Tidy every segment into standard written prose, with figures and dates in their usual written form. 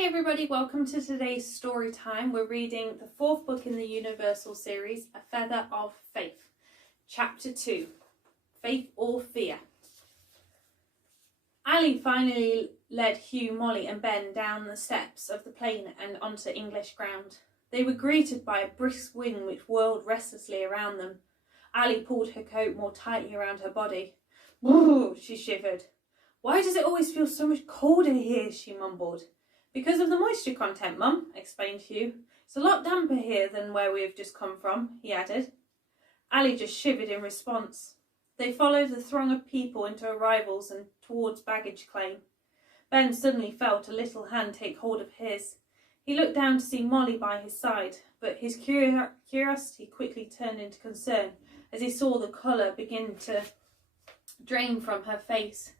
Hi everybody, welcome to today's story time. We're reading the fourth book in the Universal series, A Feather of Faith. Chapter 2, Faith or Fear. Ali finally led Hugh, Molly and Ben down the steps of the plane and onto English ground. They were greeted by a brisk wind which whirled restlessly around them. Ali pulled her coat more tightly around her body. "Whoa," she shivered. "Why does it always feel so much colder here?" she mumbled. "Because of the moisture content, Mum," explained Hugh. "It's a lot damper here than where we have just come from," he added. Ali just shivered in response. They followed the throng of people into arrivals and towards baggage claim. Ben suddenly felt a little hand take hold of his. He looked down to see Molly by his side, but his curiosity quickly turned into concern as he saw the colour begin to drain from her face.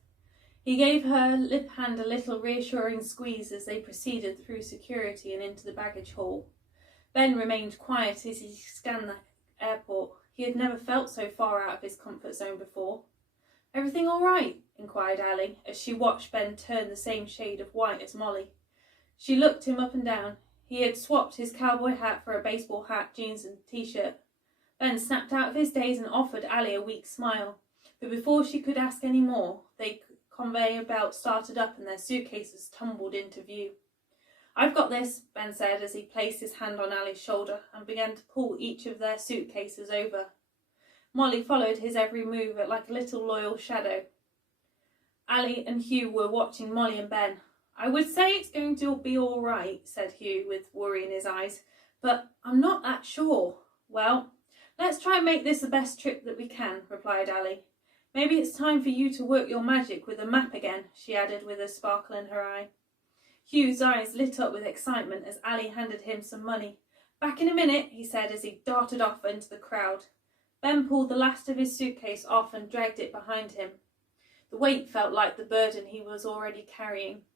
He gave her lip hand a little reassuring squeeze as they proceeded through security and into the baggage hall. Ben remained quiet as he scanned the airport. He had never felt so far out of his comfort zone before. "Everything all right?" inquired Ali, as she watched Ben turn the same shade of white as Molly. She looked him up and down. He had swapped his cowboy hat for a baseball hat, jeans and t-shirt. Ben snapped out of his daze and offered Ali a weak smile. But before she could ask any more, the conveyor belt started up and their suitcases tumbled into view. "I've got this," Ben said as he placed his hand on Ali's shoulder and began to pull each of their suitcases over. Molly followed his every move like a little loyal shadow. Ali and Hugh were watching Molly and Ben. "I would say it's going to be all right," said Hugh with worry in his eyes, "but I'm not that sure." "Well, let's try and make this the best trip that we can," replied Ali. "Maybe it's time for you to work your magic with the map again," she added with a sparkle in her eye. Hugh's eyes lit up with excitement as Ali handed him some money. "Back in a minute," he said as he darted off into the crowd. Ben pulled the last of his suitcase off and dragged it behind him. The weight felt like the burden he was already carrying.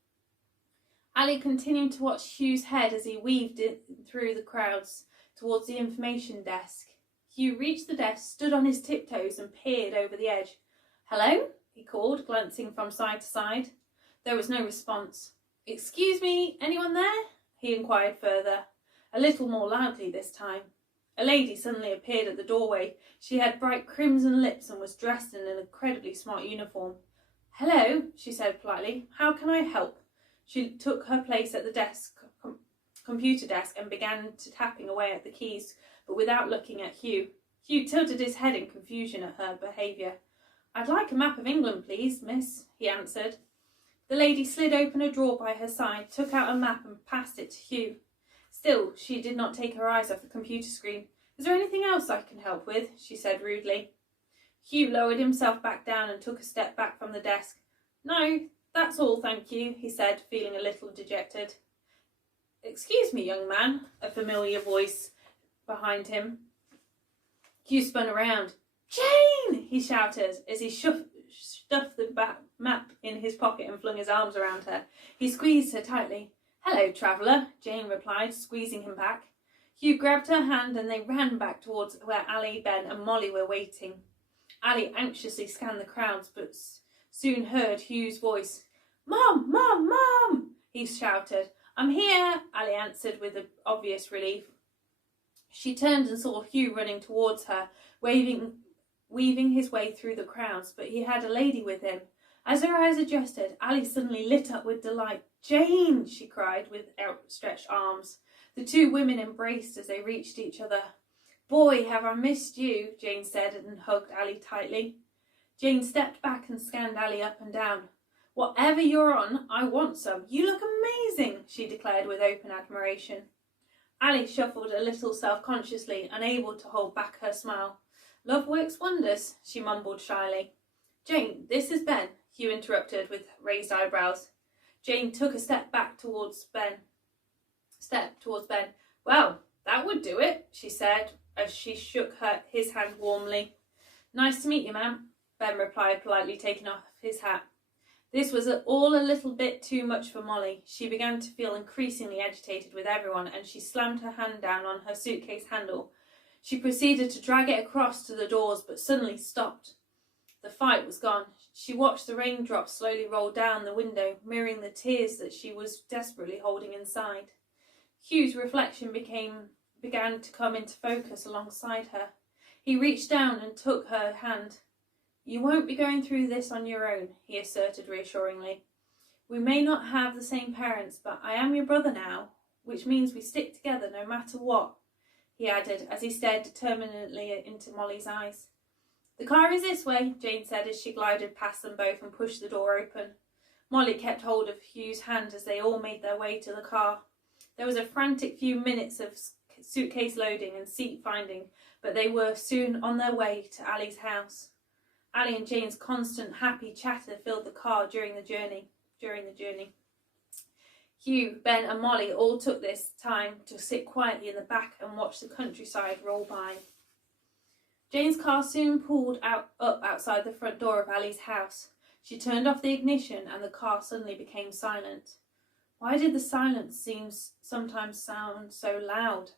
Ali continued to watch Hugh's head as he weaved it through the crowds towards the information desk. Hugh reached the desk, stood on his tiptoes and peered over the edge. "Hello?" he called, glancing from side to side. There was no response. "Excuse me, anyone there?" he inquired further, a little more loudly this time. A lady suddenly appeared at the doorway. She had bright crimson lips and was dressed in an incredibly smart uniform. "Hello," she said politely. "How can I help?" She took her place at the computer desk and began tapping away at the keys, but without looking at Hugh. Hugh tilted his head in confusion at her behaviour. "I'd like a map of England, please, miss," he answered. The lady slid open a drawer by her side, took out a map and passed it to Hugh. Still, she did not take her eyes off the computer screen. "Is there anything else I can help with?" she said rudely. Hugh lowered himself back down and took a step back from the desk. "No, that's all, thank you," he said, feeling a little dejected. "Excuse me, young man," a familiar voice behind him. Hugh spun around. "Jane!" he shouted as he stuffed the map in his pocket and flung his arms around her. He squeezed her tightly. "Hello, traveller," Jane replied, squeezing him back. Hugh grabbed her hand and they ran back towards where Ali, Ben and Molly were waiting. Ali anxiously scanned the crowds but soon heard Hugh's voice. "Mom, Mom, Mom!" he shouted. "I'm here," Ali answered with obvious relief. She turned and saw Hugh running towards her, weaving his way through the crowds, but he had a lady with him. As her eyes adjusted, Ali suddenly lit up with delight. "Jane!" she cried with outstretched arms. The two women embraced as they reached each other. "Boy, have I missed you," Jane said and hugged Ali tightly. Jane stepped back and scanned Ali up and down. "Whatever you're on, I want some. You look amazing," she declared with open admiration. Ali shuffled a little self-consciously, unable to hold back her smile. "Love works wonders," she mumbled shyly. "Jane, this is Ben," Hugh interrupted with raised eyebrows. Jane took a step towards Ben. "Well, that would do it," she said as she shook his hand warmly. "Nice to meet you, ma'am," Ben replied politely, taking off his hat. This was all a little bit too much for Molly. She began to feel increasingly agitated with everyone and she slammed her hand down on her suitcase handle. She proceeded to drag it across to the doors but suddenly stopped. The fight was gone. She watched the raindrops slowly roll down the window, mirroring the tears that she was desperately holding inside. Hugh's reflection began to come into focus alongside her. He reached down and took her hand. "You won't be going through this on your own," he asserted reassuringly. "We may not have the same parents, but I am your brother now, which means we stick together no matter what," he added as he stared determinedly into Molly's eyes. "The car is this way," Jane said as she glided past them both and pushed the door open. Molly kept hold of Hugh's hand as they all made their way to the car. There was a frantic few minutes of suitcase loading and seat finding, but they were soon on their way to Ali's house. Ali and Jane's constant happy chatter filled the car during the journey. Hugh, Ben and Molly all took this time to sit quietly in the back and watch the countryside roll by. Jane's car soon pulled up outside the front door of Ali's house. She turned off the ignition and the car suddenly became silent. Why did the silence sometimes sound so loud?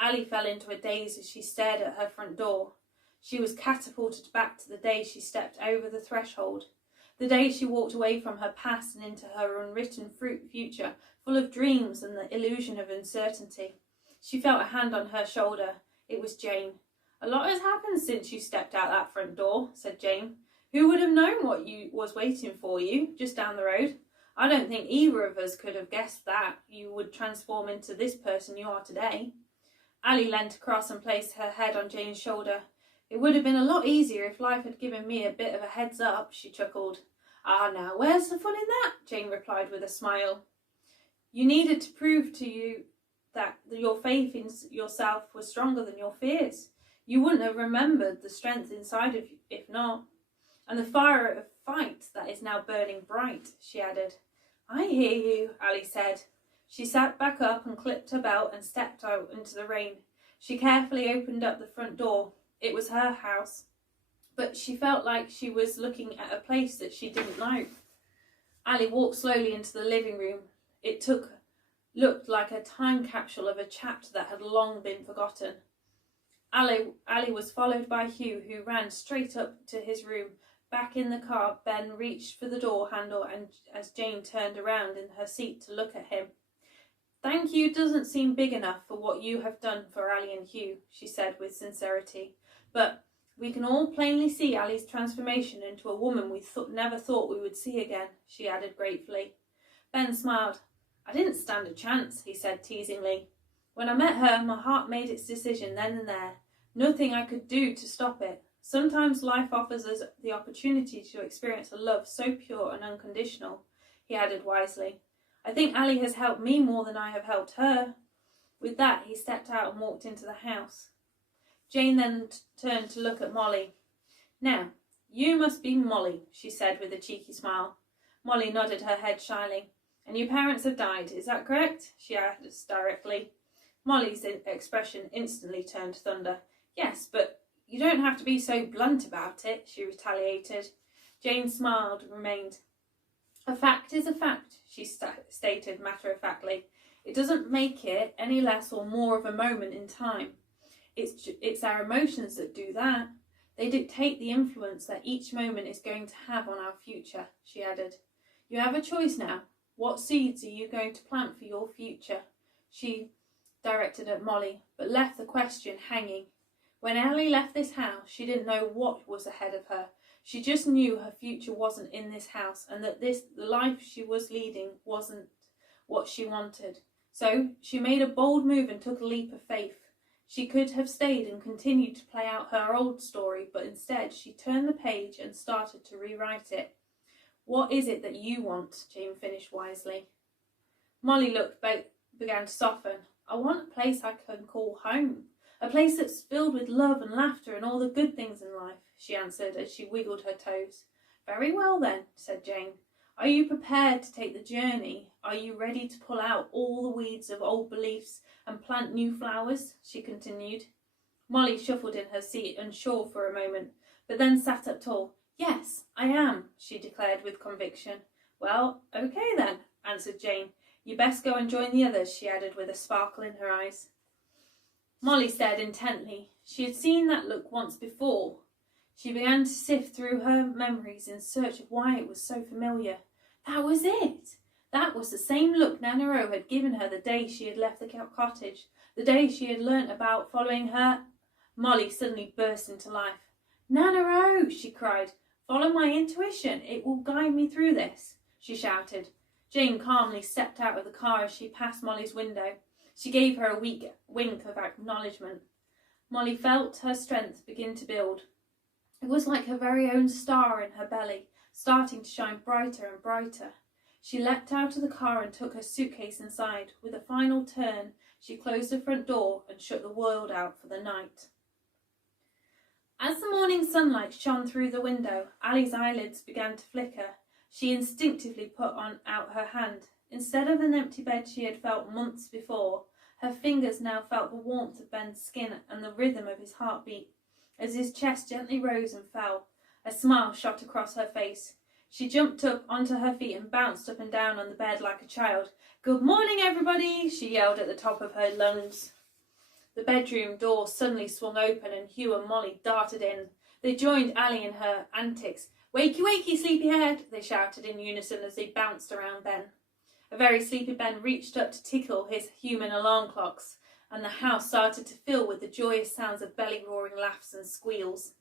Ali fell into a daze as she stared at her front door. She was catapulted back to the day she stepped over the threshold, the day she walked away from her past and into her unwritten future, full of dreams and the illusion of uncertainty. She felt a hand on her shoulder. It was Jane. "A lot has happened since you stepped out that front door," said Jane. "Who would have known what was waiting for you just down the road? I don't think either of us could have guessed that you would transform into this person you are today." Ali leant across and placed her head on Jane's shoulder. "It would have been a lot easier if life had given me a bit of a heads up," she chuckled. "Ah, now, where's the fun in that?" Jane replied with a smile. "You needed to prove to you that your faith in yourself was stronger than your fears. You wouldn't have remembered the strength inside of you if not. And the fire of fight that is now burning bright," she added. "I hear you," Ali said. She sat back up and clipped her belt and stepped out into the rain. She carefully opened up the front door. It was her house, but she felt like she was looking at a place that she didn't know. Ali walked slowly into the living room. It looked like a time capsule of a chapter that had long been forgotten. Ali was followed by Hugh, who ran straight up to his room. Back in the car, Ben reached for the door handle and as Jane turned around in her seat to look at him. "Thank you doesn't seem big enough for what you have done for Ali and Hugh," she said with sincerity. "But we can all plainly see Ali's transformation into a woman we never thought we would see again," she added gratefully. Ben smiled. "I didn't stand a chance," he said teasingly. "When I met her, my heart made its decision then and there. Nothing I could do to stop it. Sometimes life offers us the opportunity to experience a love so pure and unconditional," he added wisely. "I think Ali has helped me more than I have helped her." With that, he stepped out and walked into the house. Jane then turned to look at Molly. "Now, you must be Molly," she said with a cheeky smile. Molly nodded her head shyly. "And your parents have died, is that correct?" she asked directly. Molly's expression instantly turned to thunder. "Yes, but you don't have to be so blunt about it," she retaliated. Jane smiled and remained. "A fact is a fact," she stated matter-of-factly. "It doesn't make it any less or more of a moment in time. It's our emotions that do that. They dictate the influence that each moment is going to have on our future," she added. "You have a choice now. What seeds are you going to plant for your future?" She directed at Molly, but left the question hanging. When Ali left this house, she didn't know what was ahead of her. She just knew her future wasn't in this house and that the life she was leading wasn't what she wanted. So she made a bold move and took a leap of faith. She could have stayed and continued to play out her old story, but instead she turned the page and started to rewrite it. "What is it that you want?" Jane finished wisely. Molly began to soften. "I want a place I can call home. A place that's filled with love and laughter and all the good things in life," she answered as she wiggled her toes. "Very well then," said Jane. "Are you prepared to take the journey? Are you ready to pull out all the weeds of old beliefs and plant new flowers?" she continued. Molly shuffled in her seat, unsure for a moment, but then sat up tall. "Yes, I am," she declared with conviction. "Well, okay then," answered Jane. "You best go and join the others," she added with a sparkle in her eyes. Molly stared intently. She had seen that look once before. She began to sift through her memories in search of why it was so familiar. That was it! That was the same look Nannerl had given her the day she had left the cottage, the day she had learnt about following her. Molly suddenly burst into life. Nannerl, she cried. Follow my intuition. It will guide me through this, she shouted. Jane calmly stepped out of the car as she passed Molly's window. She gave her a weak wink of acknowledgement. Molly felt her strength begin to build. It was like her very own star in her belly, starting to shine brighter and brighter. She leapt out of the car and took her suitcase inside. With a final turn, she closed the front door and shut the world out for the night. As the morning sunlight shone through the window, Ali's eyelids began to flicker. She instinctively put out her hand. Instead of an empty bed she had felt months before, her fingers now felt the warmth of Ben's skin and the rhythm of his heartbeat. As his chest gently rose and fell, a smile shot across her face. She jumped up onto her feet and bounced up and down on the bed like a child. "Good morning, everybody!" she yelled at the top of her lungs. The bedroom door suddenly swung open and Hugh and Molly darted in. They joined Ali in her antics. "Wakey, wakey, sleepyhead!" they shouted in unison as they bounced around Ben. A very sleepy Ben reached up to tickle his human alarm clocks, and the house started to fill with the joyous sounds of belly-roaring laughs and squeals.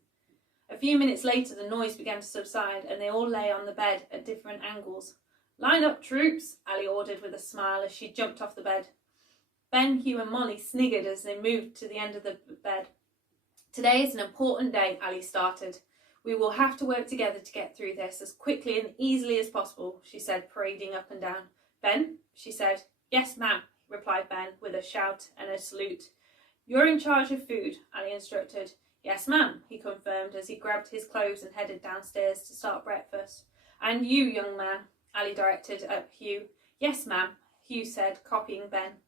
A few minutes later the noise began to subside and they all lay on the bed at different angles. "Line up, troops," Ali ordered with a smile as she jumped off the bed. Ben, Hugh and Molly sniggered as they moved to the end of the bed. "Today is an important day," Ali started. "We will have to work together to get through this as quickly and easily as possible," she said, parading up and down. "Ben," she said. "Yes, ma'am," replied Ben with a shout and a salute. "You're in charge of food," Ali instructed. "Yes, ma'am," he confirmed as he grabbed his clothes and headed downstairs to start breakfast. "And you, young man," Ali directed at Hugh. "Yes, ma'am," Hugh said, copying Ben.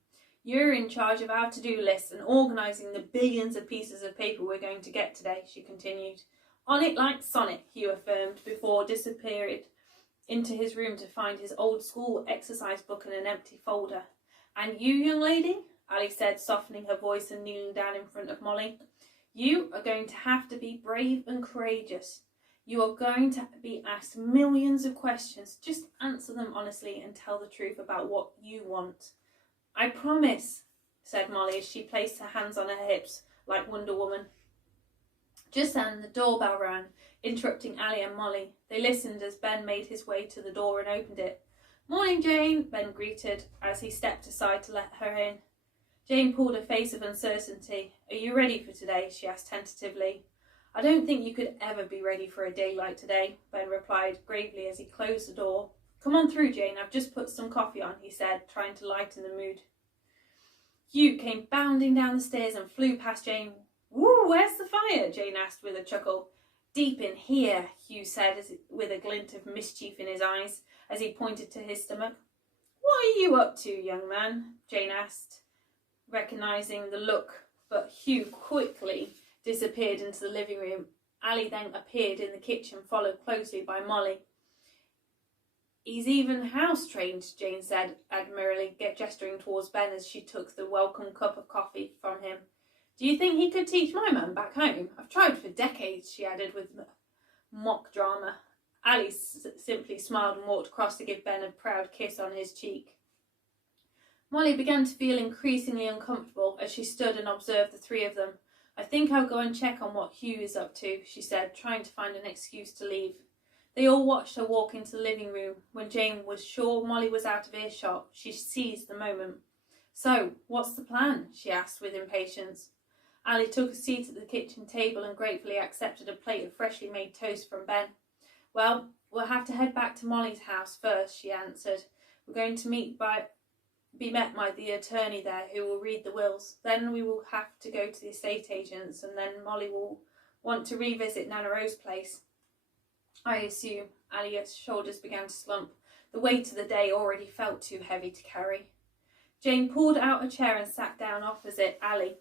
"You're in charge of our to-do lists and organising the billions of pieces of paper we're going to get today," she continued. "On it like sonnet," Hugh affirmed before disappearing into his room to find his old school exercise book and an empty folder. "And you, young lady," Ali said, softening her voice and kneeling down in front of Molly, "you are going to have to be brave and courageous. You are going to be asked millions of questions. Just answer them honestly and tell the truth about what you want." "I promise," said Molly as she placed her hands on her hips like Wonder Woman. Just then the doorbell rang, interrupting Ali and Molly. They listened as Ben made his way to the door and opened it. "Morning, Jane," Ben greeted as he stepped aside to let her in. Jane pulled a face of uncertainty. "Are you ready for today?" she asked tentatively. "I don't think you could ever be ready for a day like today," Ben replied gravely as he closed the door. "Come on through, Jane. I've just put some coffee on," he said, trying to lighten the mood. Hugh came bounding down the stairs and flew past Jane. "Woo, where's the fire?" Jane asked with a chuckle. "Deep in here," Hugh said with a glint of mischief in his eyes as he pointed to his stomach. "What are you up to, young man?" Jane asked, recognising the look, but Hugh quickly disappeared into the living room. Ali then appeared in the kitchen, followed closely by Molly. "He's even house-trained," Jane said admirably, gesturing towards Ben as she took the welcome cup of coffee from him. "Do you think he could teach my man back home? I've tried for decades," she added with mock drama. Ali simply smiled and walked across to give Ben a proud kiss on his cheek. Molly began to feel increasingly uncomfortable as she stood and observed the three of them. "I think I'll go and check on what Hugh is up to," she said, trying to find an excuse to leave. They all watched her walk into the living room. When Jane was sure Molly was out of earshot, she seized the moment. "So, what's the plan?" she asked with impatience. Ali took a seat at the kitchen table and gratefully accepted a plate of freshly made toast from Ben. "Well, we'll have to head back to Molly's house first," she answered. "We're going to be met by the attorney there who will read the wills. Then we will have to go to the estate agents, and then Molly will want to revisit Nannerl's place." "I assume." Ali's shoulders began to slump. The weight of the day already felt too heavy to carry. Jane pulled out a chair and sat down opposite Ali.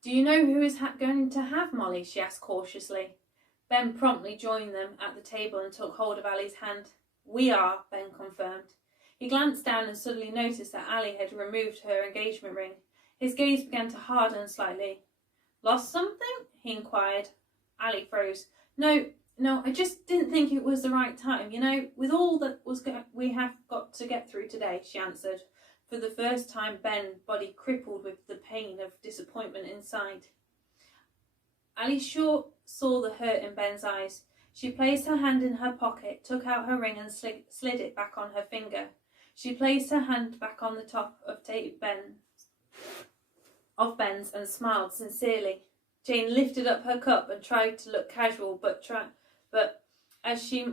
"Do you know who is going to have Molly?" she asked cautiously. Ben promptly joined them at the table and took hold of Ali's hand. "We are," Ben confirmed. He glanced down and suddenly noticed that Ali had removed her engagement ring. His gaze began to harden slightly. "Lost something?" he inquired. Ali froze. No, I just didn't think it was the right time, with all that we have got to get through today, she answered. For the first time, Ben's body crippled with the pain of disappointment inside. Ali sure saw the hurt in Ben's eyes. She placed her hand in her pocket, took out her ring and slid it back on her finger. She placed her hand back on the top of Ben's and smiled sincerely. Jane lifted up her cup and tried to look casual, but as she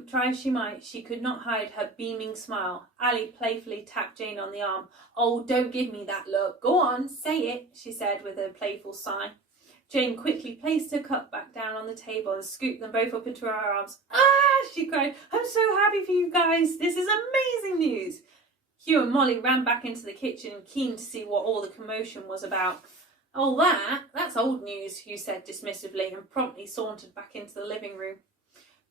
might, she could not hide her beaming smile. Ali playfully tapped Jane on the arm. "Oh, don't give me that look. Go on, say it," she said with a playful sigh. Jane quickly placed her cup back down on the table and scooped them both up into her arms. "Ah!" she cried. "I'm so happy for you guys. This is amazing news." Hugh and Molly ran back into the kitchen, keen to see what all the commotion was about. "Oh, that's old news," Hugh said dismissively, and promptly sauntered back into the living room.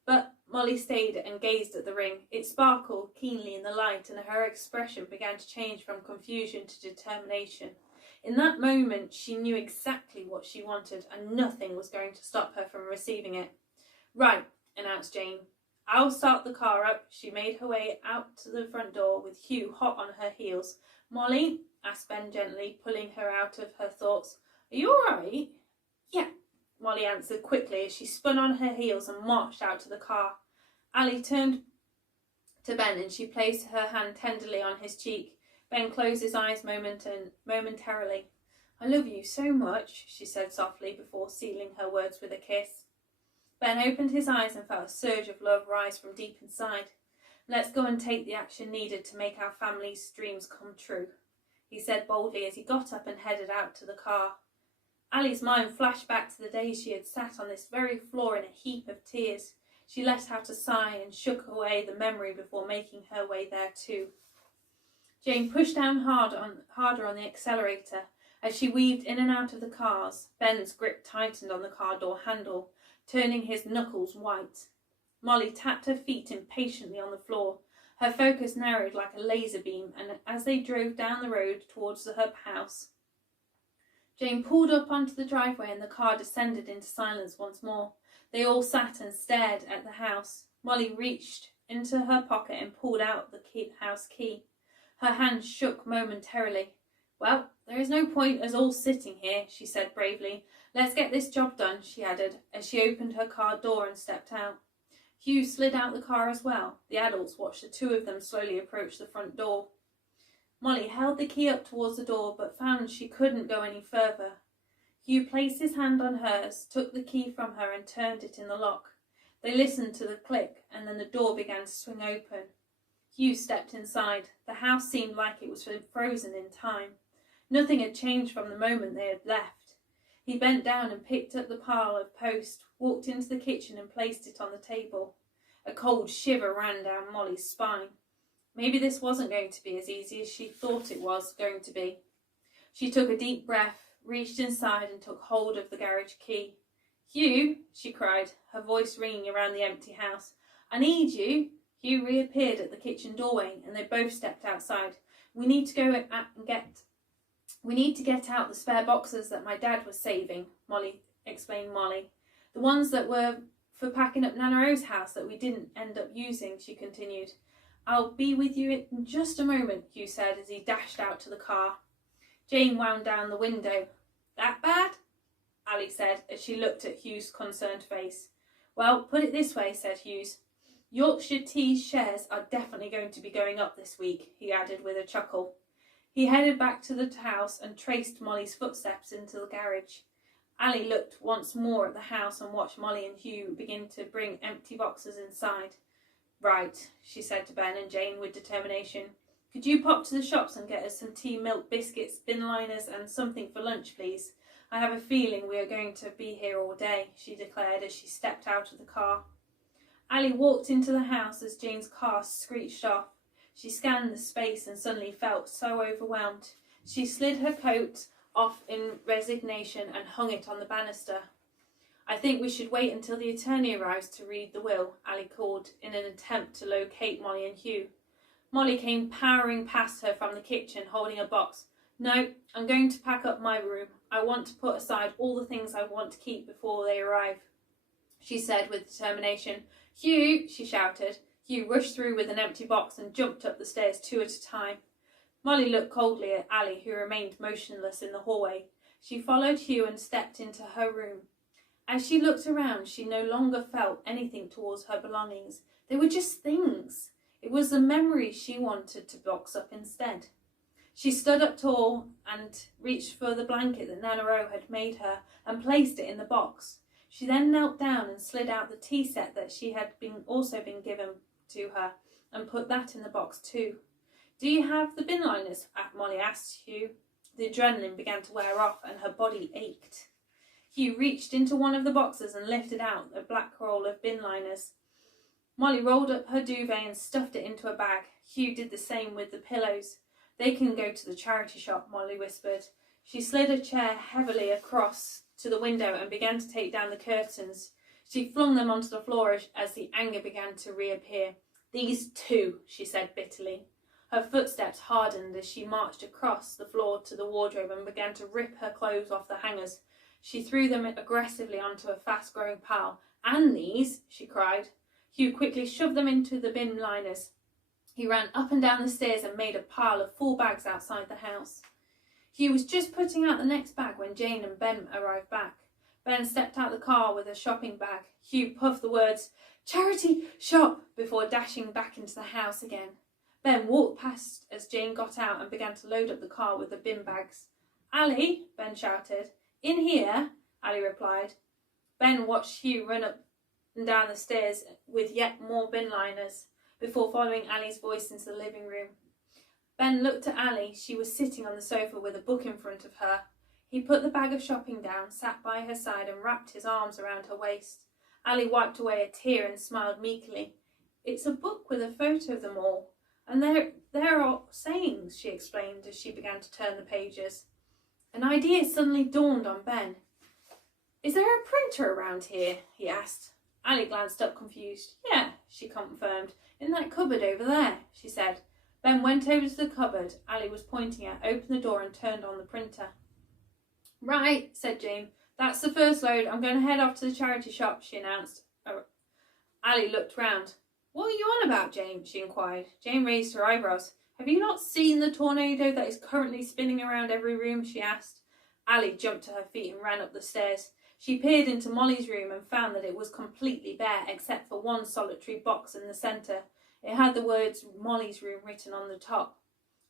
But Molly stayed and gazed at the ring. It sparkled keenly in the light, and her expression began to change from confusion to determination. In that moment, she knew exactly what she wanted, and nothing was going to stop her from receiving it. "Right," announced Jane. "I'll start the car up." She made her way out to the front door, with Hugh hot on her heels. "Molly," asked Ben gently, pulling her out of her thoughts, "are you all right?" "Yeah," Molly answered quickly as she spun on her heels and marched out to the car. Ali turned to Ben and she placed her hand tenderly on his cheek. Ben closed his eyes momentarily. "I love you so much," she said softly before sealing her words with a kiss. Ben opened his eyes and felt a surge of love rise from deep inside. "Let's go and take the action needed to make our family's dreams come true," he said boldly as he got up and headed out to the car. Ali's mind flashed back to the day she had sat on this very floor in a heap of tears. She let out a sigh and shook away the memory before making her way there too. Jane pushed down harder on the accelerator. As she weaved in and out of the cars, Ben's grip tightened on the car door handle, turning his knuckles white. Molly tapped her feet impatiently on the floor. Her focus narrowed like a laser beam, and as they drove down the road towards the Hub house, Jane pulled up onto the driveway and the car descended into silence once more. They all sat and stared at the house. Molly reached into her pocket and pulled out the house key. Her hand shook momentarily. "Well, there is no point us all sitting here," she said bravely. "Let's get this job done," she added, as she opened her car door and stepped out. Hugh slid out the car as well. The adults watched the two of them slowly approach the front door. Molly held the key up towards the door, but found she couldn't go any further. Hugh placed his hand on hers, took the key from her and turned it in the lock. They listened to the click, and then the door began to swing open. Hugh stepped inside. The house seemed like it was frozen in time. Nothing had changed from the moment they had left. He bent down and picked up the pile of post, walked into the kitchen and placed it on the table. A cold shiver ran down Molly's spine. Maybe this wasn't going to be as easy as she thought it was going to be. She took a deep breath, reached inside and took hold of the garage key. "Hugh," she cried, her voice ringing around the empty house. "I need you." Hugh reappeared at the kitchen doorway and they both stepped outside. We need to get out the spare boxes that my dad was saving," explained Molly. "The ones that were for packing up Nana Rose's house that we didn't end up using," she continued. "I'll be with you in just a moment," Hugh said as he dashed out to the car. Jane wound down the window. "That bad?" Ali said as she looked at Hugh's concerned face. "Well, put it this way," said Hughes. "Yorkshire Tea's shares are definitely going to be going up this week," he added with a chuckle. He headed back to the house and traced Molly's footsteps into the garage. Ali looked once more at the house and watched Molly and Hugh begin to bring empty boxes inside. "Right," she said to Ben and Jane with determination. "Could you pop to the shops and get us some tea, milk, biscuits, bin liners and something for lunch, please? I have a feeling we are going to be here all day," she declared as she stepped out of the car. Ali walked into the house as Jane's car screeched off. She scanned the space and suddenly felt so overwhelmed. She slid her coat off in resignation and hung it on the banister. "I think we should wait until the attorney arrives to read the will," Ali called in an attempt to locate Molly and Hugh. Molly came powering past her from the kitchen holding a box. "No, I'm going to pack up my room. I want to put aside all the things I want to keep before they arrive." she said with determination. Hugh, she shouted. Hugh rushed through with an empty box and jumped up the stairs 2 at a time. Molly looked coldly at Ali, who remained motionless in the hallway. She followed Hugh and stepped into her room. As she looked around, she no longer felt anything towards her belongings. They were just things. It was the memories she wanted to box up instead. She stood up tall and reached for the blanket that Nannerl had made her and placed it in the box. She then knelt down and slid out the tea set that she had also been given to her and put that in the box too. Do you have the bin liners? Molly asked Hugh. The adrenaline began to wear off and her body ached. Hugh reached into one of the boxes and lifted out a black roll of bin liners. Molly rolled up her duvet and stuffed it into a bag. Hugh did the same with the pillows. They can go to the charity shop, Molly whispered. She slid a chair heavily across to the window and began to take down the curtains. She flung them onto the floor as the anger began to reappear. These too, she said bitterly. Her footsteps hardened as she marched across the floor to the wardrobe and began to rip her clothes off the hangers. She threw them aggressively onto a fast-growing pile. And these, she cried. Hugh quickly shoved them into the bin liners. He ran up and down the stairs and made a pile of 4 bags outside the house. Hugh was just putting out the next bag when Jane and Ben arrived back. Ben stepped out the car with a shopping bag. Hugh puffed the words, "Charity shop," before dashing back into the house again. Ben walked past as Jane got out and began to load up the car with the bin bags. "Ali," Ben shouted. "In here," Ali replied. Ben watched Hugh run up and down the stairs with yet more bin liners before following Ali's voice into the living room. Ben looked at Ali. She was sitting on the sofa with a book in front of her. He put the bag of shopping down, sat by her side and wrapped his arms around her waist. Ali wiped away a tear and smiled meekly. "It's a book with a photo of them all. And there are sayings," she explained as she began to turn the pages. An idea suddenly dawned on Ben. "Is there a printer around here?" he asked. Ali glanced up confused. "Yeah," she confirmed. "In that cupboard over there," she said. Ben went over to the cupboard Ali was pointing at, opened the door and turned on the printer. "Right," said Jane. "That's the first load. I'm going to head off to the charity shop," she announced. Ali looked round. "What are you on about, Jane?" she inquired. Jane raised her eyebrows. "Have you not seen the tornado that is currently spinning around every room?" she asked. Ali jumped to her feet and ran up the stairs. She peered into Molly's room and found that it was completely bare except for one solitary box in the centre. It had the words "Molly's room" written on the top.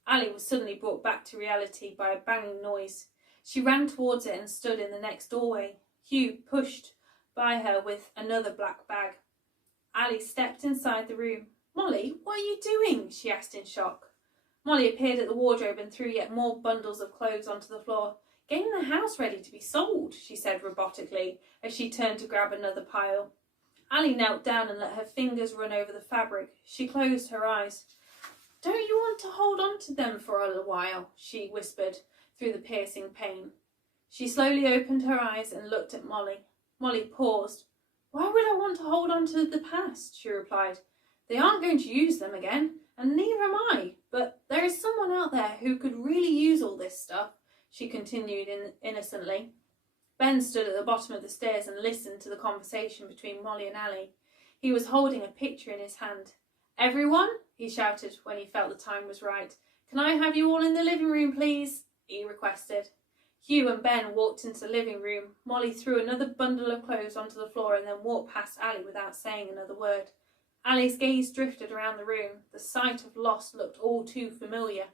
Ali was suddenly brought back to reality by a banging noise. She ran towards it and stood in the next doorway. Hugh pushed by her with another black bag. Ali stepped inside the room. "Molly, what are you doing?" she asked in shock. Molly appeared at the wardrobe and threw yet more bundles of clothes onto the floor. "Getting the house ready to be sold," she said robotically as she turned to grab another pile. Ali knelt down and let her fingers run over the fabric. She closed her eyes. "Don't you want to hold on to them for a little while?" she whispered through the piercing pain. She slowly opened her eyes and looked at Molly. Molly paused. "Why would I want to hold on to the past?" she replied. "They aren't going to use them again, and neither am I. But there is someone out there who could really use all this stuff," she continued innocently. Ben stood at the bottom of the stairs and listened to the conversation between Molly and Ali. He was holding a picture in his hand. "Everyone," he shouted when he felt the time was right. "Can I have you all in the living room, please?" he requested. Hugh and Ben walked into the living room. Molly threw another bundle of clothes onto the floor and then walked past Ali without saying another word. Ali's gaze drifted around the room. The sight of loss looked all too familiar.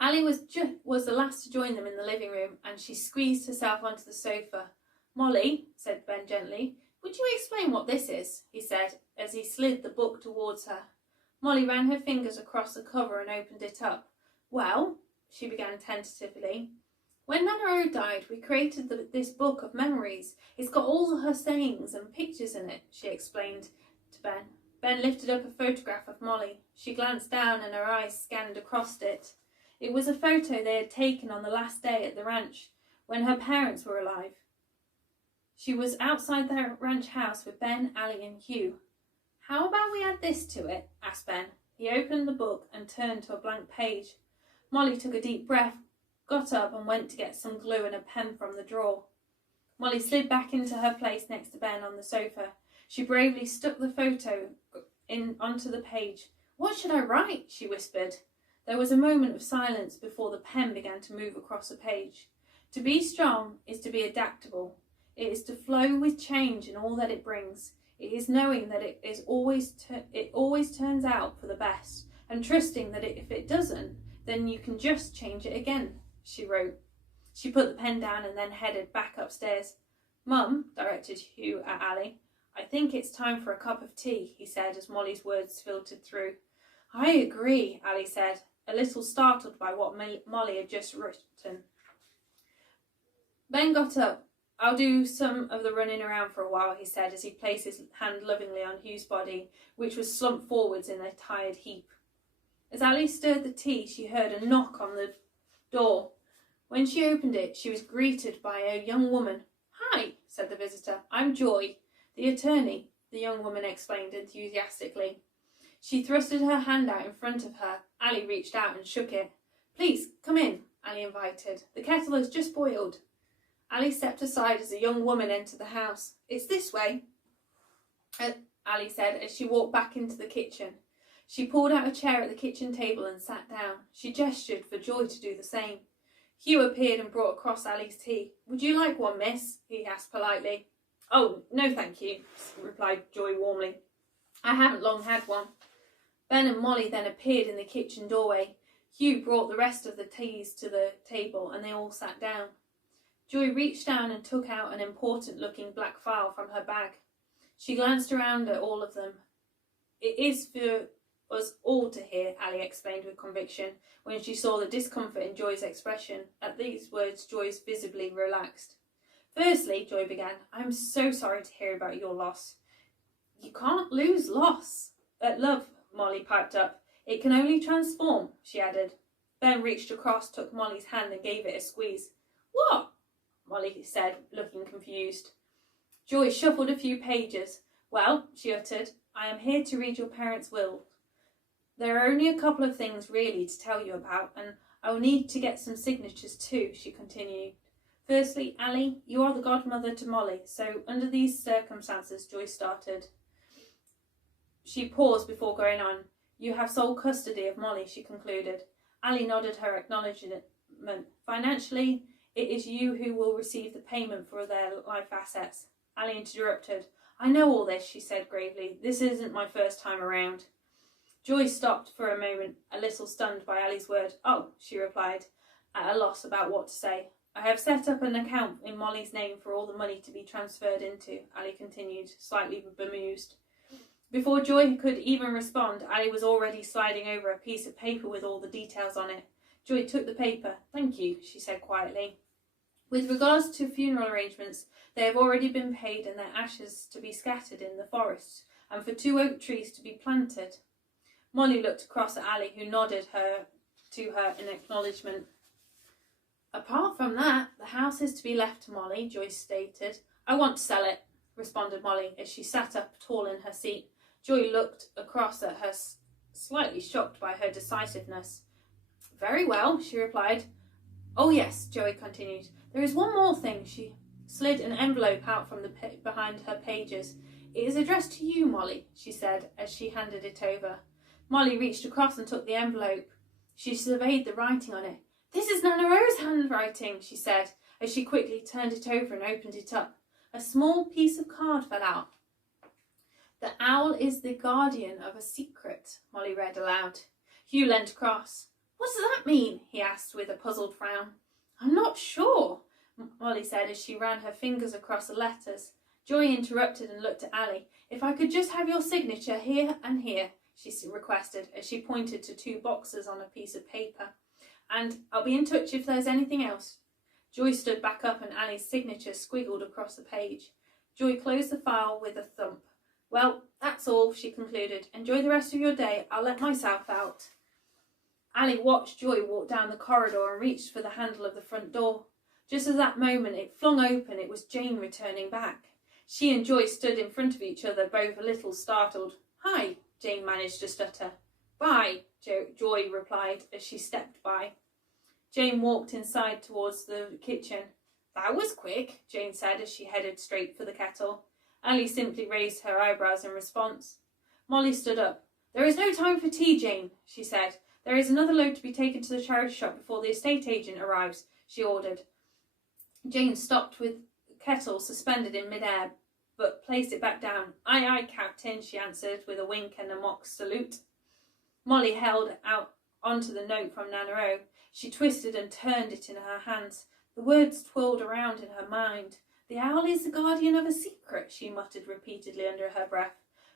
Ali was the last to join them in the living room, and she squeezed herself onto the sofa. "Molly," said Ben gently, "would you explain what this is?" he said, as he slid the book towards her. Molly ran her fingers across the cover and opened it up. "Well," she began tentatively, "when Nannerl died, we created this book of memories. It's got all her sayings and pictures in it," she explained to Ben. Ben lifted up a photograph of Molly. She glanced down and her eyes scanned across it. It was a photo they had taken on the last day at the ranch, when her parents were alive. She was outside the ranch house with Ben, Ali and Hugh. "How about we add this to it?" asked Ben. He opened the book and turned to a blank page. Molly took a deep breath, got up and went to get some glue and a pen from the drawer. Molly slid back into her place next to Ben on the sofa. She bravely stuck the photo onto the page. "What should I write?" she whispered. There was a moment of silence before the pen began to move across the page. To be strong is to be adaptable. It is to flow with change and all that it brings. It is knowing that it always turns out for the best, and trusting that if it doesn't, then you can just change it again, she wrote. She put the pen down and then headed back upstairs. "Mum," directed Hugh at Ali, "I think it's time for a cup of tea," he said as Molly's words filtered through. "I agree," Ali said, a little startled by what Molly had just written. Ben got up. "I'll do some of the running around for a while," he said as he placed his hand lovingly on Hugh's body, which was slumped forwards in a tired heap. As Ali stirred the tea, she heard a knock on the door. When she opened it, she was greeted by a young woman. "Hi," said the visitor. "I'm Joy, the attorney," the young woman explained enthusiastically. She thrusted her hand out in front of her. Ali reached out and shook it. "Please, come in," Ali invited. "The kettle has just boiled." Ali stepped aside as a young woman entered the house. "It's this way," Ali said as she walked back into the kitchen. She pulled out a chair at the kitchen table and sat down. She gestured for Joy to do the same. Hugh appeared and brought across Ali's tea. "Would you like one, miss?" he asked politely. "Oh, no thank you," replied Joy warmly. "I haven't long had one." Ben and Molly then appeared in the kitchen doorway. Hugh brought the rest of the teas to the table and they all sat down. Joy reached down and took out an important-looking black file from her bag. She glanced around at all of them. "It is for us all to hear," Ali explained with conviction, when she saw the discomfort in Joy's expression. At these words, Joy's visibly relaxed. "Firstly," Joy began, "I'm so sorry to hear about your loss." "You can't lose love," Molly piped up. "It can only transform," she added. Ben reached across, took Molly's hand and gave it a squeeze. "What?" Molly said, looking confused. Joy shuffled a few pages. "Well," she uttered, "I am here to read your parents' will. There are only a couple of things really to tell you about, and I will need to get some signatures too," she continued. "Firstly, Ali, you are the godmother to Molly, so under these circumstances," Joy started. She paused before going on. "You have sole custody of Molly," she concluded. Ali nodded her acknowledgement. "Financially, it is you who will receive the payment for their life assets." Ali interrupted. "I know all this," she said gravely. "This isn't my first time around." Joy stopped for a moment, a little stunned by Ali's word. "Oh," she replied, at a loss about what to say. "I have set up an account in Molly's name for all the money to be transferred into," Ali continued, slightly bemused. Before Joy could even respond, Ali was already sliding over a piece of paper with all the details on it. Joy took the paper. "Thank you," she said quietly. "With regards to funeral arrangements, they have already been paid and their ashes to be scattered in the forest, and for 2 oak trees to be planted." Molly looked across at Ali, who nodded to her in acknowledgement. "Apart from that, the house is to be left to Molly," Joyce stated. "I want to sell it," responded Molly as she sat up tall in her seat. Joy looked across at her, slightly shocked by her decisiveness. "Very well," she replied. "Oh yes," Joey continued. "There is one more thing." She slid an envelope out from behind her pages. "It is addressed to you, Molly," she said as she handed it over. Molly reached across and took the envelope. She surveyed the writing on it. "This is Nana Rose's handwriting," she said as she quickly turned it over and opened it up. A small piece of card fell out. "The owl is the guardian of a secret," Molly read aloud. Hugh leant across. "What does that mean?" he asked with a puzzled frown. "I'm not sure," Molly said as she ran her fingers across the letters. Joy interrupted and looked at Ali. "If I could just have your signature here and here," she requested as she pointed to 2 boxes on a piece of paper. "And I'll be in touch if there's anything else." Joy stood back up and Ali's signature squiggled across the page. Joy closed the file with a thump. "Well, that's all," she concluded. "Enjoy the rest of your day. I'll let myself out." Ali watched Joy walk down the corridor and reached for the handle of the front door. Just at that moment it flung open. It was Jane returning back. She and Joy stood in front of each other, both a little startled. "Hi," Jane managed to stutter. "Bye," Joy replied as she stepped by. Jane walked inside towards the kitchen. That was quick, Jane said as she headed straight for the kettle. Ali simply raised her eyebrows in response. Molly stood up. There is no time for tea, Jane, she said. There is another load to be taken to the charity shop before the estate agent arrives, she ordered. Jane stopped with the kettle suspended in mid-air, but placed it back down. Aye, aye, Captain, she answered with a wink and a mock salute. Molly held out onto the note from Nannerl. She twisted and turned it in her hands. The words twirled around in her mind. The owl is the guardian of a secret, she muttered repeatedly under her breath.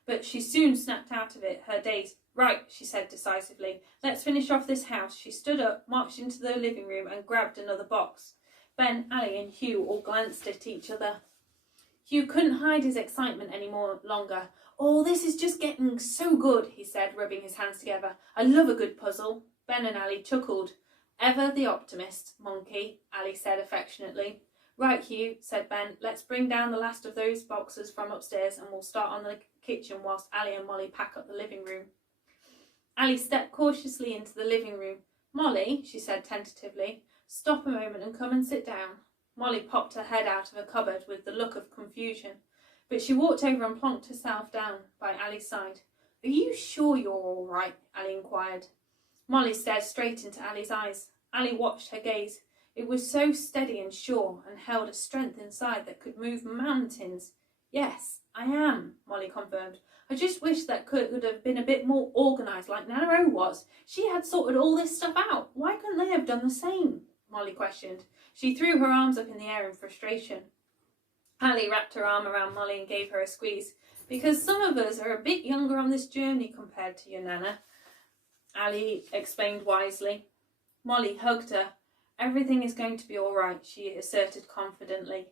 But she soon snapped out of it, her daze. Right, she said decisively. Let's finish off this house. She stood up, marched into the living room and grabbed another box. Ben, Ali and Hugh all glanced at each other. Hugh couldn't hide his excitement any longer. Oh, this is just getting so good, he said, rubbing his hands together. I love a good puzzle. Ben and Ali chuckled. Ever the optimist, monkey, Ali said affectionately. Right, Hugh, said Ben, let's bring down the last of those boxes from upstairs and we'll start on the kitchen whilst Ali and Molly pack up the living room. Ali stepped cautiously into the living room. Molly, she said tentatively, stop a moment and come and sit down. Molly popped her head out of a cupboard with the look of confusion, but she walked over and plonked herself down by Ali's side. Are you sure you're all right? Ali inquired. Molly stared straight into Ali's eyes. Ali watched her gaze. It was so steady and sure, and held a strength inside that could move mountains. Yes, I am, Molly confirmed. I just wish that could have been a bit more organised like Nannerl was. She had sorted all this stuff out. Why couldn't they have done the same? Molly questioned. She threw her arms up in the air in frustration. Ali wrapped her arm around Molly and gave her a squeeze. Because some of us are a bit younger on this journey compared to your Nana, Ali explained wisely. Molly hugged her. Everything is going to be all right, she asserted confidently.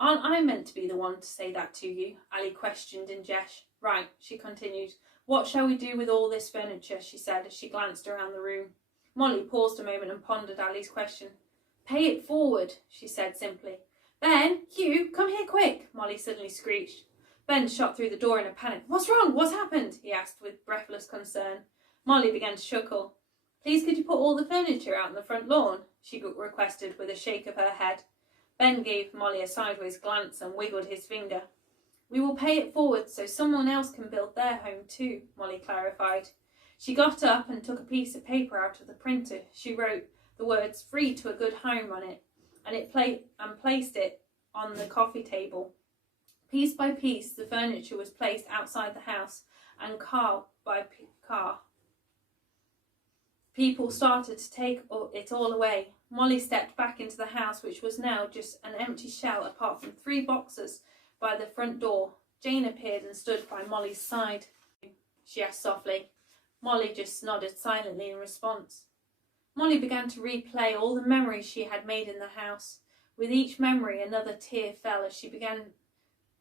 Aren't I meant to be the one to say that to you? Ali questioned in jest. Right, she continued. What shall we do with all this furniture? She said as she glanced around the room. Molly paused a moment and pondered Ali's question. Pay it forward, she said simply. Ben, Hugh, come here quick, Molly suddenly screeched. Ben shot through the door in a panic. What's wrong? What's happened? He asked with breathless concern. Molly began to chuckle. Please could you put all the furniture out on the front lawn? She requested with a shake of her head. Ben gave Molly a sideways glance and wiggled his finger. We will pay it forward so someone else can build their home too, Molly clarified. She got up and took a piece of paper out of the printer. She wrote the words free to a good home on it and placed it on the coffee table. Piece by piece, the furniture was placed outside the house and car by car. People started to take it all away. Molly stepped back into the house, which was now just an empty shell apart from 3 boxes by the front door. Jane appeared and stood by Molly's side. She asked softly. Molly just nodded silently in response. Molly began to replay all the memories she had made in the house. With each memory, another tear fell as she began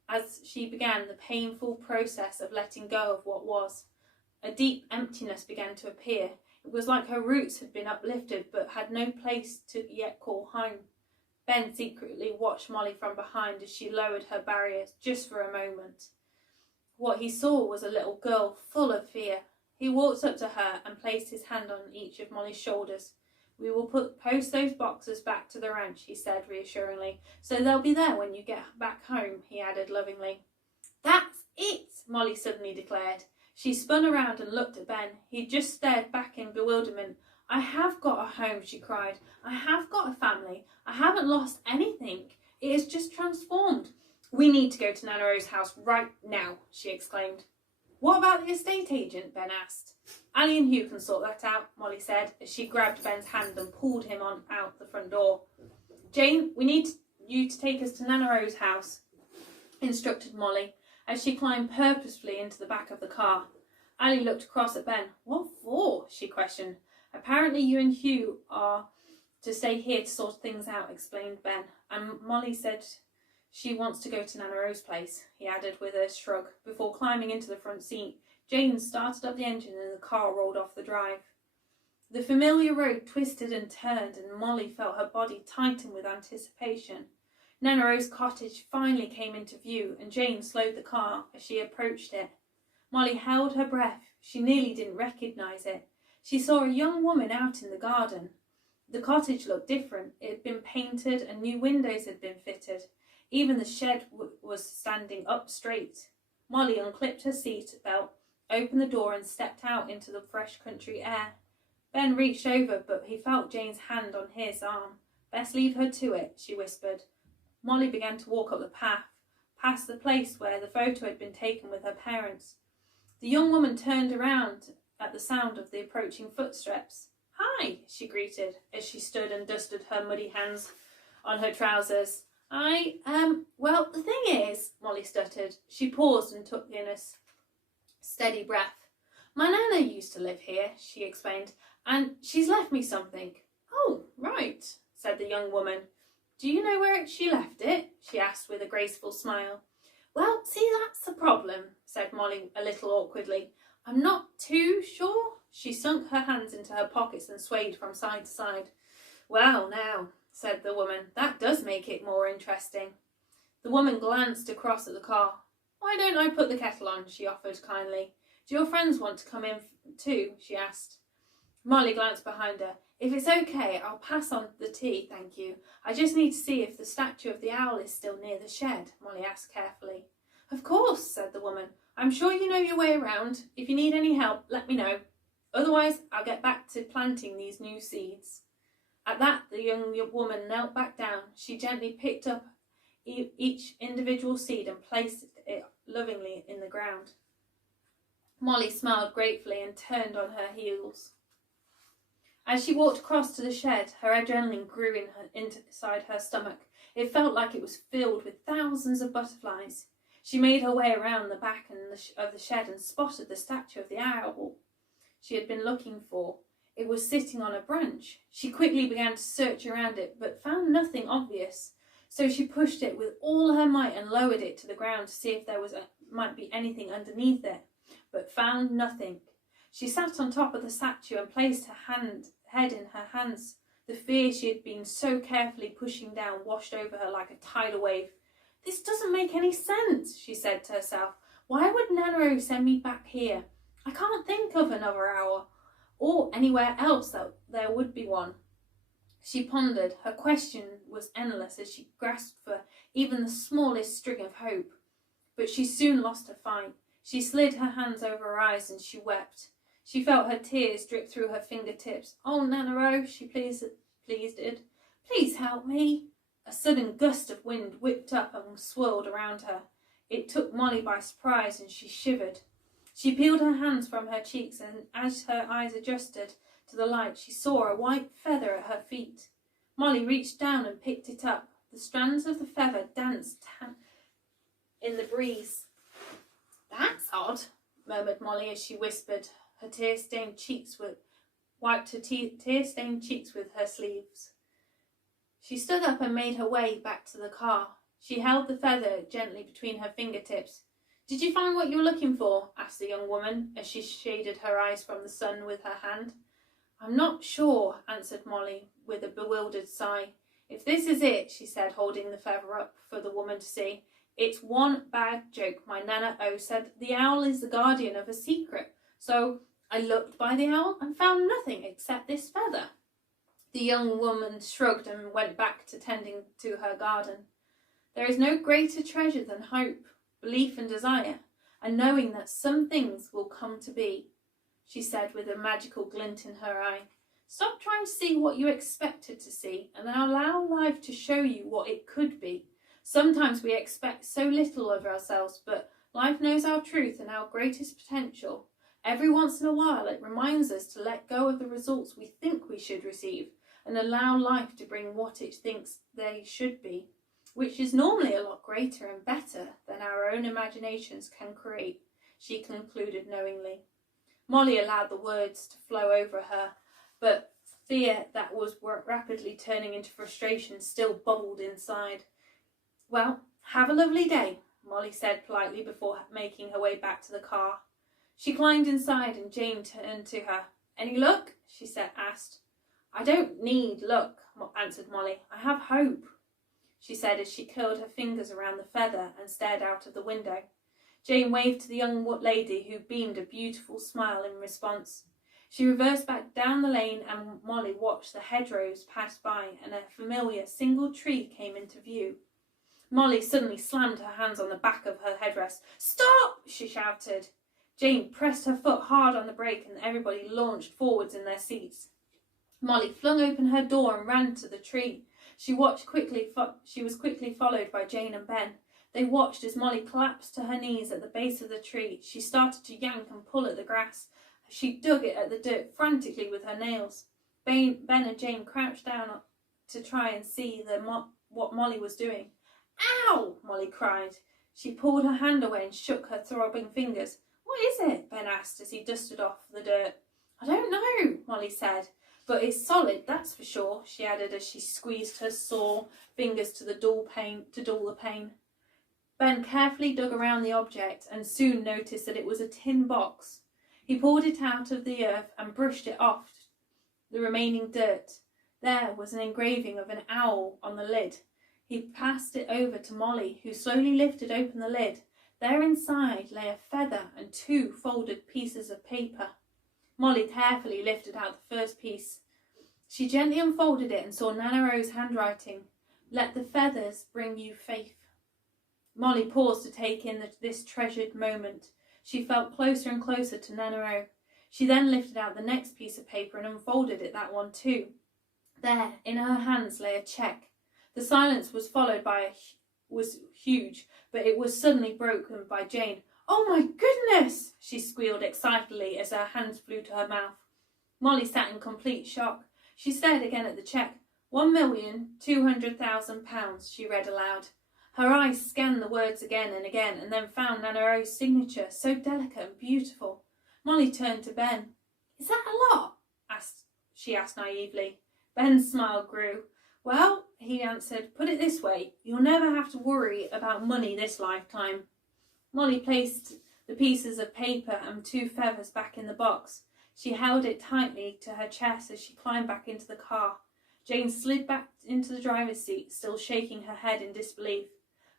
the painful process of letting go of what was. A deep emptiness began to appear. It was like her roots had been uplifted but had no place to yet call home. Ben secretly watched Molly from behind as she lowered her barriers just for a moment. What he saw was a little girl full of fear. He walked up to her and placed his hand on each of Molly's shoulders. We will post those boxes back to the ranch, he said reassuringly, so they'll be there when you get back home, he added lovingly. That's it, Molly suddenly declared. She spun around and looked at Ben. He just stared back in bewilderment. I have got a home, she cried. I have got a family. I haven't lost anything. It is just transformed. We need to go to Nannerl's house right now, she exclaimed. What about the estate agent? Ben asked. Ali and Hugh can sort that out, Molly said, as she grabbed Ben's hand and pulled him on out the front door. Jane, we need you to take us to Nannerl's house, instructed Molly, as she climbed purposefully into the back of the car. Ali looked across at Ben. What for? She questioned. Apparently you and Hugh are to stay here to sort things out, explained Ben, and Molly said she wants to go to Nannerl's place, he added with a shrug, before climbing into the front seat. Jane started up the engine and the car rolled off the drive. The familiar road twisted and turned and Molly felt her body tighten with anticipation. Nannerl's cottage finally came into view and Jane slowed the car as she approached it. Molly held her breath. She nearly didn't recognise it. She saw a young woman out in the garden. The cottage looked different. It had been painted and new windows had been fitted. Even the shed was standing up straight. Molly unclipped her seat belt, opened the door and stepped out into the fresh country air. Ben reached over, but he felt Jane's hand on his arm. "Best leave her to it," she whispered. Molly began to walk up the path, past the place where the photo had been taken with her parents. The young woman turned around at the sound of the approaching footsteps. "Hi," she greeted, as she stood and dusted her muddy hands on her trousers. Well, the thing is," Molly stuttered. She paused and took in a steady breath. "My Nana used to live here," she explained, "and she's left me something." "Oh, right," said the young woman. "Do you know where she left it?" she asked with a graceful smile. "Well, see, that's the problem," said Molly a little awkwardly. "I'm not too sure." She sunk her hands into her pockets and swayed from side to side. "Well, now," said the woman, "that does make it more interesting." The woman glanced across at the car. "Why don't I put the kettle on?" she offered kindly. "Do your friends want to come in too?" she asked. Molly glanced behind her. "If it's okay, I'll pass on the tea, thank you. I just need to see if the statue of the owl is still near the shed," Molly asked carefully. "Of course," said the woman. "I'm sure you know your way around. If you need any help, let me know. Otherwise, I'll get back to planting these new seeds." At that, the young woman knelt back down. She gently picked up each individual seed and placed it lovingly in the ground. Molly smiled gratefully and turned on her heels. As she walked across to the shed, her adrenaline grew inside her stomach. It felt like it was filled with thousands of butterflies. She made her way around the back of the shed and spotted the statue of the owl she had been looking for. It was sitting on a branch. She quickly began to search around it, but found nothing obvious. So she pushed it with all her might and lowered it to the ground to see if there might be anything underneath it, but found nothing. She sat on top of the statue and placed her head in her hands. The fear she had been so carefully pushing down washed over her like a tidal wave. "This doesn't make any sense," she said to herself. "Why would Nannerl send me back here? I can't think of another owl, or anywhere else that there would be one." She pondered. Her question was endless as she grasped for even the smallest string of hope. But she soon lost her fight. She slid her hands over her eyes and she wept. She felt her tears drip through her fingertips. "Oh, Nannerl," she pleaded. "Please help me." A sudden gust of wind whipped up and swirled around her. It took Molly by surprise and she shivered. She peeled her hands from her cheeks, and as her eyes adjusted to the light, she saw a white feather at her feet. Molly reached down and picked it up. The strands of the feather danced in the breeze. "That's odd," murmured Molly as she wiped her tear-stained cheeks with her sleeves. She stood up and made her way back to the car. She held the feather gently between her fingertips. "Did you find what you were looking for?" asked the young woman as she shaded her eyes from the sun with her hand. "I'm not sure," answered Molly with a bewildered sigh. "If this is it," she said, holding the feather up for the woman to see, "it's one bad joke. My Nana O said the owl is the guardian of a secret, so I looked by the owl and found nothing except this feather." The young woman shrugged and went back to tending to her garden. "There is no greater treasure than hope, belief and desire, and knowing that some things will come to be," she said with a magical glint in her eye. "Stop trying to see what you expected to see and allow life to show you what it could be. Sometimes we expect so little of ourselves, but life knows our truth and our greatest potential. Every once in a while it reminds us to let go of the results we think we should receive and allow life to bring what it thinks they should be, which is normally a lot greater and better than our own imaginations can create," she concluded knowingly. Molly allowed the words to flow over her, but fear that was rapidly turning into frustration still bubbled inside. "Well, have a lovely day," Molly said politely before making her way back to the car. She climbed inside and Jane turned to her. "Any luck?" she asked. "I don't need luck," answered Molly. "I have hope," she said as she curled her fingers around the feather and stared out of the window. Jane waved to the young lady, who beamed a beautiful smile in response. She reversed back down the lane and Molly watched the hedgerows pass by and a familiar single tree came into view. Molly suddenly slammed her hands on the back of her headrest. "Stop!" she shouted. Jane pressed her foot hard on the brake and everybody launched forwards in their seats. Molly flung open her door and ran to the tree. She was quickly followed by Jane and Ben. They watched as Molly collapsed to her knees at the base of the tree. She started to yank and pull at the grass. She dug it at the dirt frantically with her nails. Ben and Jane crouched down to try and see what Molly was doing. "Ow!" Molly cried. She pulled her hand away and shook her throbbing fingers. "What is it?" Ben asked as he dusted off the dirt. "I don't know," Molly said. "But it's solid, that's for sure," she added as she squeezed her sore fingers to dull the pain. Ben carefully dug around the object and soon noticed that it was a tin box. He pulled it out of the earth and brushed it off the remaining dirt. There was an engraving of an owl on the lid. He passed it over to Molly, who slowly lifted open the lid. There inside lay a feather and 2 folded pieces of paper. Molly carefully lifted out the first piece. She gently unfolded it and saw Nanaro's handwriting. "Let the feathers bring you faith." Molly paused to take in this treasured moment. She felt closer and closer to Nanaro. She then lifted out the next piece of paper and unfolded that one too. There, in her hands, lay a cheque. The silence was huge, but it was suddenly broken by Jane. "Oh my goodness!" she squealed excitedly as her hands flew to her mouth. Molly sat in complete shock. She stared again at the cheque. £1,200,000, she read aloud. Her eyes scanned the words again and then found Nanaro's signature, so delicate and beautiful. Molly turned to Ben. "Is that a lot?" she asked naively. Ben's smile grew. "Well," he answered, "put it this way, you'll never have to worry about money this lifetime." Molly placed the pieces of paper and 2 feathers back in the box. She held it tightly to her chest as she climbed back into the car. Jane slid back into the driver's seat, still shaking her head in disbelief.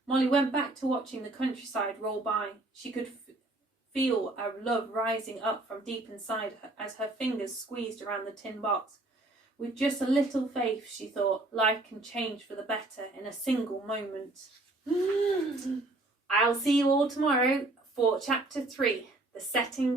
Molly went back to watching the countryside roll by. She could feel a love rising up from deep inside her as her fingers squeezed around the tin box. With just a little faith, she thought, life can change for the better in a single moment. I'll see you all tomorrow for Chapter 3, The Settings